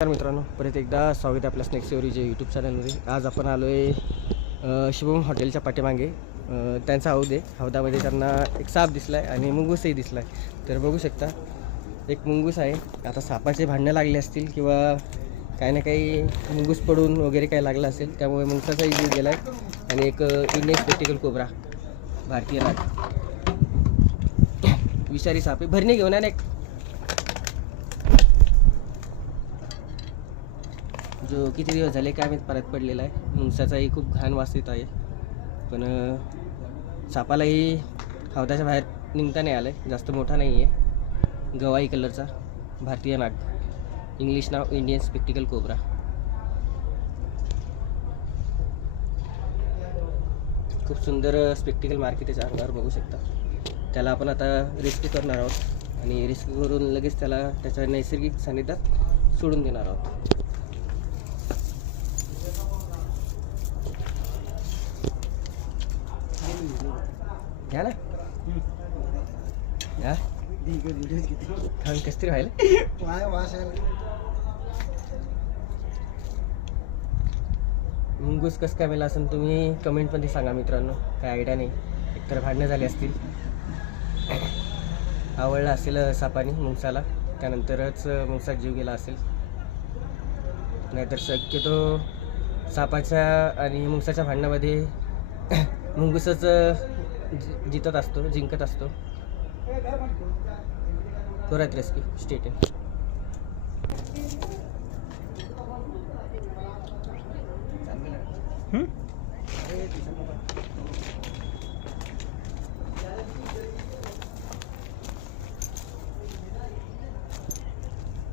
नमस्कार मित्रांनो, परत एकदा स्वागत आहे आपल्या स्नॅक सेवरीच्या यूट्यूब चॅनलमध्ये. आज आपण आलो आहे शुभम हॉटेलच्या पाठीमागे. त्यांचा हौद आहे. हौदामध्ये त्यांना एक साप दिसला आहे आणि मुंगूसही दिसला आहे. तर बघू शकता, एक मुंगूस आहे. आता सापाचे भांडणं लागले असतील किंवा काही ना काही मुंगूस पडून वगैरे काही लागलं असेल, त्यामुळे मुंगसाचाही जीव गेला आहे. आणि एक इंडियन स्पेक्टिकल कोब्रा, भारतीय नाग, विषारी साप आहे. भरणी घेऊन एक जो किती दिवस झाले काय माहीत परत पडलेला आहे. मुंगसाचाही खूप घाण वास येत आहे, पण सापालाही हौदाच्या बाहेर निघता नाही आलं आहे. जास्त मोठा नाही आहे, गवाई कलरचा भारतीय नाग, इंग्लिश नाव इंडियन स्पेक्टिकल कोब्रा. खूप सुंदर स्पेक्टिकल मार्केट आहे अंगावर, बघू शकता. त्याला आपण आता रेस्क्यू करणार आहोत आणि रेस्क्यू करून लगेच त्याला त्याच्या नैसर्गिक सानिध्यात सोडून देणार आहोत. घ्या ना, घ्या खाऊन कसं तरी व्हायला. मुंगूस कसं काय मेला असेल तुम्ही कमेंटमध्ये सांगा मित्रांनो. काय आयडिया नाही. एकतर भांडणं झाली असतील, आवडला असेल सापाने मुंगसाला, त्यानंतरच मुंगसात जीव गेला असेल. नाहीतर शक्यतो सापाच्या आणि मुंगसाच्या भांडणामध्ये मुंगूसच जिंकत असतो. करूयात रेस्क्यू. स्टेट आहे.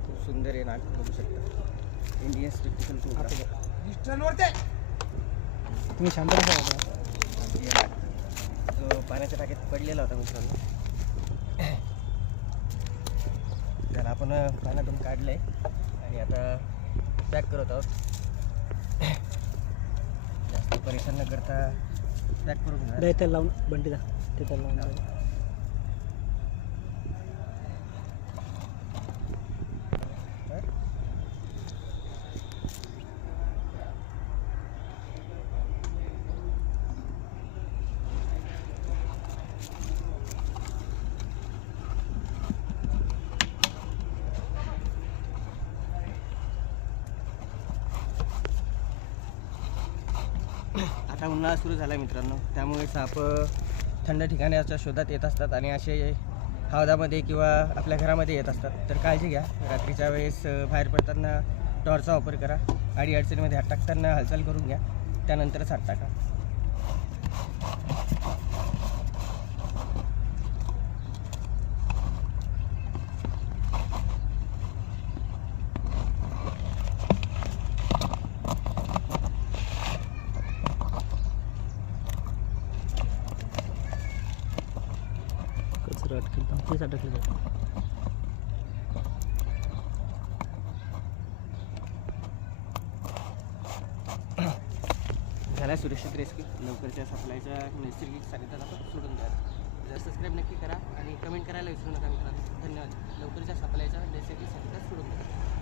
खूप सुंदर आहे नाग, बघू शकता. Indian spectacled cobra. तुम्ही शांत राहा. जो पाण्याच्या टाकीत पडलेला होता मित्रांनो, त्याला आपण पाण्यातून काढलंय आणि आता पॅक करत आहोत. जास्त परेशान न करता पॅक करून घ्या. तेल लावून बंटीला तेल लावून आता उन्हाळा सुरू झाला मित्रांनो, त्यामुळे साप थंड ठिकाणाच्या शोधात येत असतात आणि असे हौदामध्ये किंवा आपल्या घरामध्ये येत असतात. तर काळजी घ्या. रात्रीच्या वेळेस बाहेर पडताना टॉर्चचा वापर करा. अडचणीमध्ये हात टाकताना हालचाल करून घ्या, त्यानंतरच हात टाका. कचरा अटकेल, तेच अटकले. झाला सुरक्षित रेस्क्यू. लवकरच्या सप्लायच्या नैसर्गिक सानिध्यात आपण सोडून द्या. जर सबस्क्राईब नक्की करा आणि कमेंट करायला विसरू नका मित्रांनो. धन्यवाद. लवकरच्या सप्लायच्या नैसर्गिक सानिध्यात सोडून द्या.